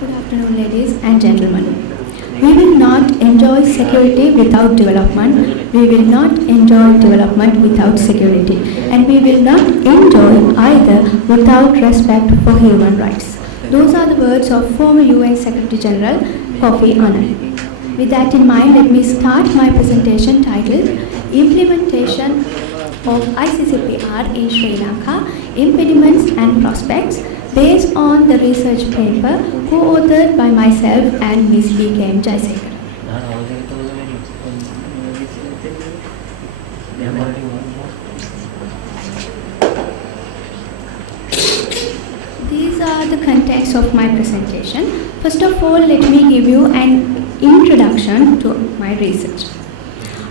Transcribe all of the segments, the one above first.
Good afternoon, ladies and gentlemen. We will not enjoy security without development. We will not enjoy development without security. And we will not enjoy either without respect for human rights. Those are the words of former UN Secretary General Kofi Annan. With that in mind, let me start my presentation titled Implementation of ICCPR in Sri Lanka, Impediments and Prospects, based on the research paper co-authored by myself and Ms. B.K.M. Jayasekara. These are the contents of my presentation. First of all, let me give you an introduction to my research.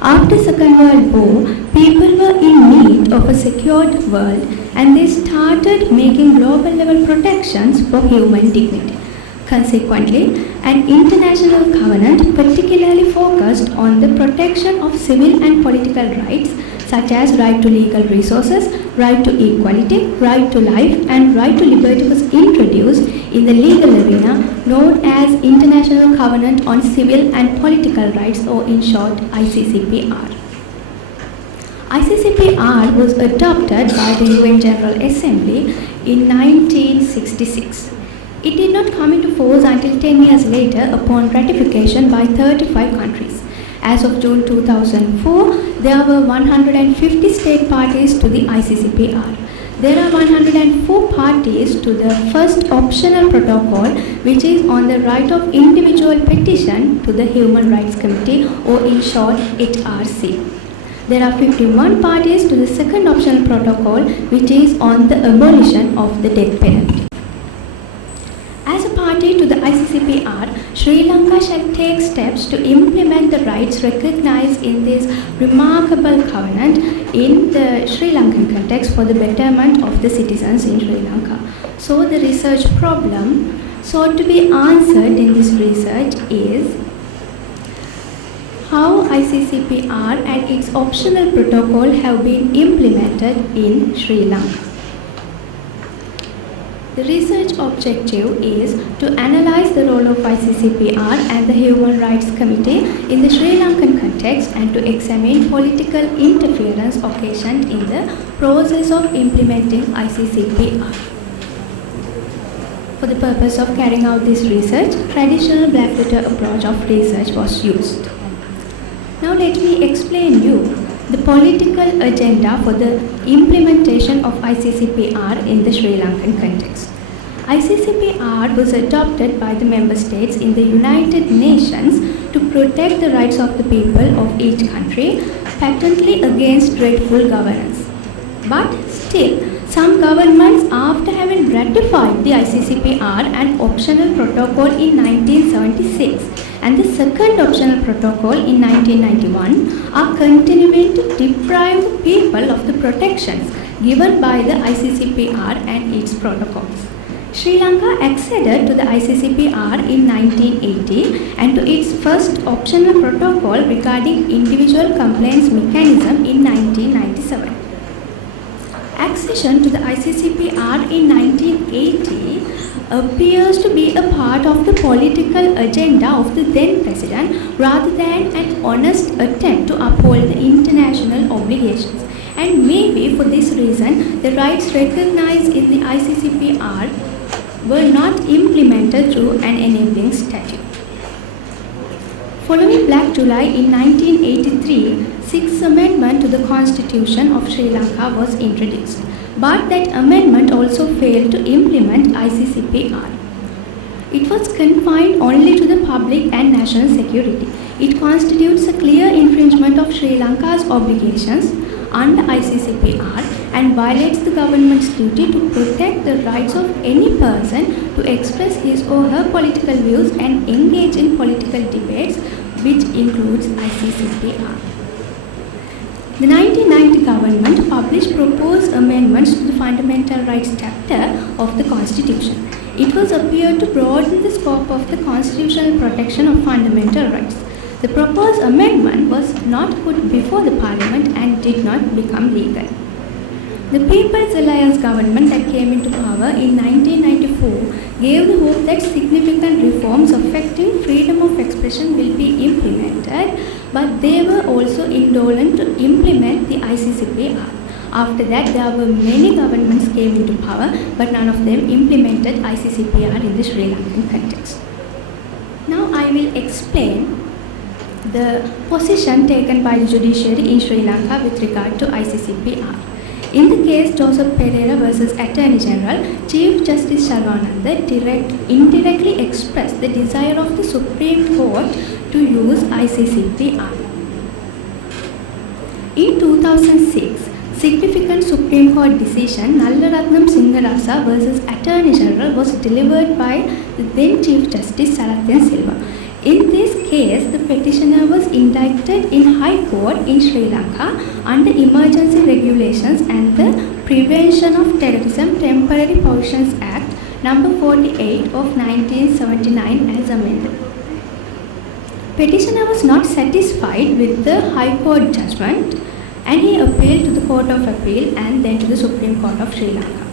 After Second World War, people were in need of a secured world and they started making global level protections for human dignity. Consequently, an international covenant particularly focused on the protection of civil and political rights such as right to legal resources, right to equality, right to life and right to liberty was introduced in the legal arena known as International Covenant on Civil and Political Rights, or in short ICCPR. ICCPR was adopted by the UN General Assembly in 1966. It did not come into force until 10 years later upon ratification by 35 countries. As of June 2004, there were 150 state parties to the ICCPR. There are 104 parties to the first optional protocol, which is on the right of individual petition to the Human Rights Committee, or in short HRC. There are 51 parties to the second optional protocol, which is on the abolition of the death penalty. As a party to the ICCPR, Sri Lanka shall take steps to implement the rights recognized in this remarkable covenant in the Sri Lankan context for the betterment of the citizens in Sri Lanka. So the research problem sought to be answered in this research is how ICCPR and its optional protocol have been implemented in Sri Lanka. The research objective is to analyze the role of ICCPR and the Human Rights Committee in the Sri Lankan context and to examine political interference occasioned in the process of implementing ICCPR. For the purpose of carrying out this research, traditional black letter approach of research was used. Now let me explain you the political agenda for the implementation of ICCPR in the Sri Lankan context. ICCPR was adopted by the member states in the United Nations to protect the rights of the people of each country patently against dreadful governance. But still, some governments, after having ratified the ICCPR and optional protocol in 1976 and the second optional protocol in 1991, are continuing to deprive the people of the protections given by the ICCPR and its protocols. Sri Lanka acceded to the ICCPR in 1980 and to its first optional protocol regarding individual complaints mechanism in 1997. Accession to the ICCPR in 1980 appears to be a part of the political agenda of the then president rather than an honest attempt to uphold the international obligations. And maybe for this reason, the rights recognized in the ICCPR were not implemented through an enabling statute. Following Black July in 1983, Sixth Amendment to the Constitution of Sri Lanka was introduced, but that amendment also failed to implement ICCPR. It was confined only to the public and national security. It constitutes a clear infringement of Sri Lanka's obligations under ICCPR and violates the government's duty to protect the rights of any person to express his or her political views and engage in political debates, which includes ICCPR. The 1990 government published proposed amendments to the Fundamental Rights chapter of the Constitution. It was appeared to broaden the scope of the constitutional protection of fundamental rights. The proposed amendment was not put before the Parliament and did not become legal. The People's Alliance government that came into power in 1994 gave the hope that significant reforms affecting freedom of expression will be implemented, but they were also indolent to implement the ICCPR. After that, there were many governments came into power, but none of them implemented ICCPR in the Sri Lankan context. Now I will explain the position taken by the judiciary in Sri Lanka with regard to ICCPR. In the case Joseph Pereira versus Attorney General, Chief Justice Sarvananda indirectly expressed the desire of the Supreme Court to use ICCPR. In 2006, significant Supreme Court decision Nallaratnam Singarasa versus Attorney General was delivered by the then Chief Justice Saratyan Silva. In this case, the petitioner was indicted in High Court in Sri Lanka under Emergency Regulations and the Prevention of Terrorism Temporary Provisions Act number 48 of 1979 as amended. Petitioner was not satisfied with the High Court judgment and he appealed to the Court of Appeal and then to the Supreme Court of Sri Lanka.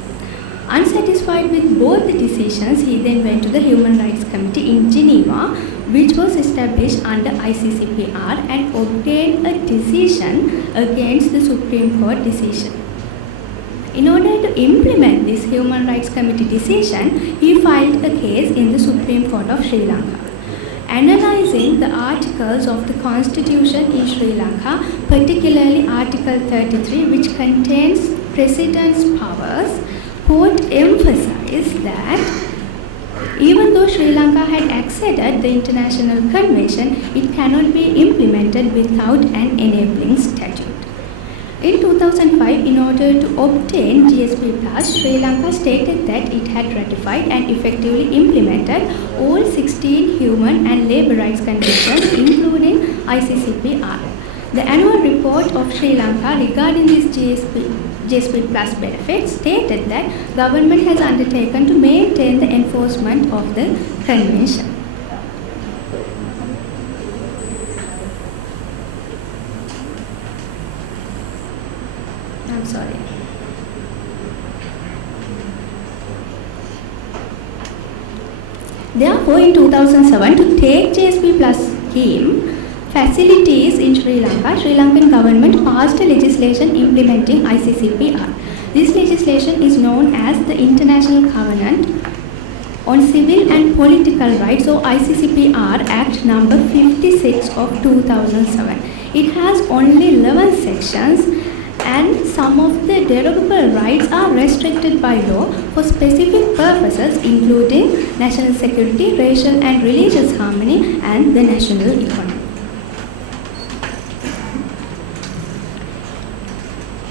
Unsatisfied with both the decisions, he then went to the Human Rights Committee in Geneva, which was established under ICCPR, and obtained a decision against the Supreme Court decision. In order to implement this Human Rights Committee decision, he filed a case in the Supreme Court of Sri Lanka. Analyzing the articles of the Constitution in Sri Lanka, particularly Article 33, which contains President's powers, Court emphasized that even though Sri Lanka had acceded the international convention, it cannot be implemented without an enabling statute. In 2005, in order to obtain GSP+, Sri Lanka stated that it had ratified and effectively implemented all 16 human and labour rights conventions, including ICCPR. The annual report of Sri Lanka regarding these GSP Plus benefits stated that government has undertaken to maintain the enforcement of the convention. I'm sorry. Therefore, in 2007, to take GSP Plus scheme facilities in Sri Lanka, Sri Lankan government passed a legislation implementing ICCPR. This legislation is known as the International Covenant on Civil and Political Rights, or ICCPR Act number 56 of 2007. It has only 11 sections and some of the derogable rights are restricted by law for specific purposes including national security, racial and religious harmony and the national economy.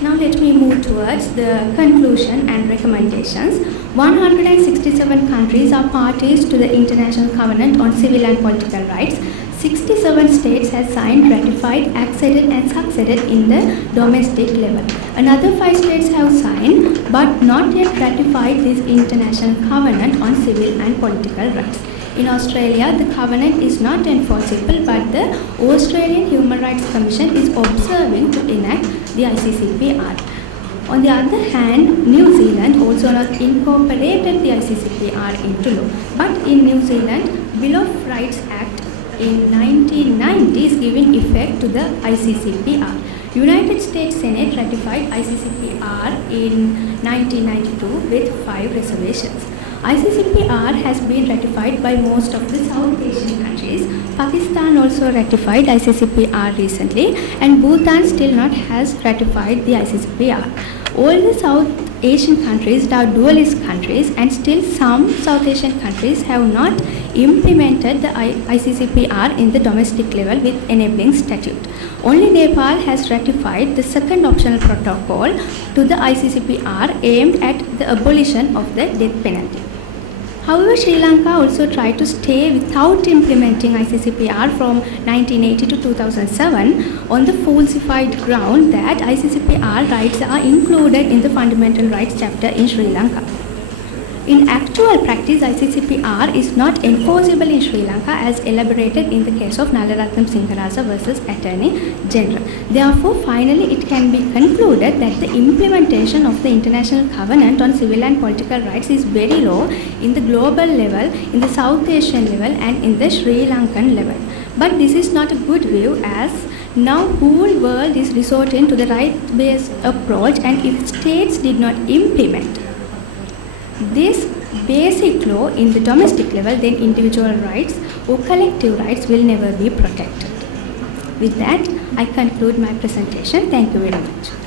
Now let me move towards the conclusion and recommendations. 167 countries are parties to the International Covenant on Civil and Political Rights. 67 states have signed, ratified, acceded and succeeded in the domestic level. Another 5 states have signed but not yet ratified this International Covenant on Civil and Political Rights. In Australia, the covenant is not enforceable, but the Australian Human Rights Commission is observing to enact the ICCPR. On the other hand, New Zealand also not incorporated the ICCPR into law. But in New Zealand, Bill of Rights Act in 1990 is giving effect to the ICCPR. United States Senate ratified ICCPR in 1992 with 5 reservations. ICCPR has been ratified by most of the South Asian countries. Pakistan also ratified ICCPR recently, and Bhutan still not has ratified the ICCPR. All the South Asian countries are dualist countries, and still some South Asian countries have not implemented the ICCPR in the domestic level with enabling statute. Only Nepal has ratified the second optional protocol to the ICCPR aimed at the abolition of the death penalty. However, Sri Lanka also tried to stay without implementing ICCPR from 1980 to 2007 on the falsified ground that ICCPR rights are included in the Fundamental Rights chapter in Sri Lanka. In actual practice, ICCPR is not enforceable in Sri Lanka as elaborated in the case of Nalaratnam Singharasa versus Attorney General. Therefore, finally it can be concluded that the implementation of the International Covenant on Civil and Political Rights is very low in the global level, in the South Asian level and in the Sri Lankan level. But this is not a good view, as now whole world is resorting to the right-based approach, and if states did not implement this basic law in the domestic level, then individual rights or collective rights will never be protected. With that, I conclude my presentation. Thank you very much.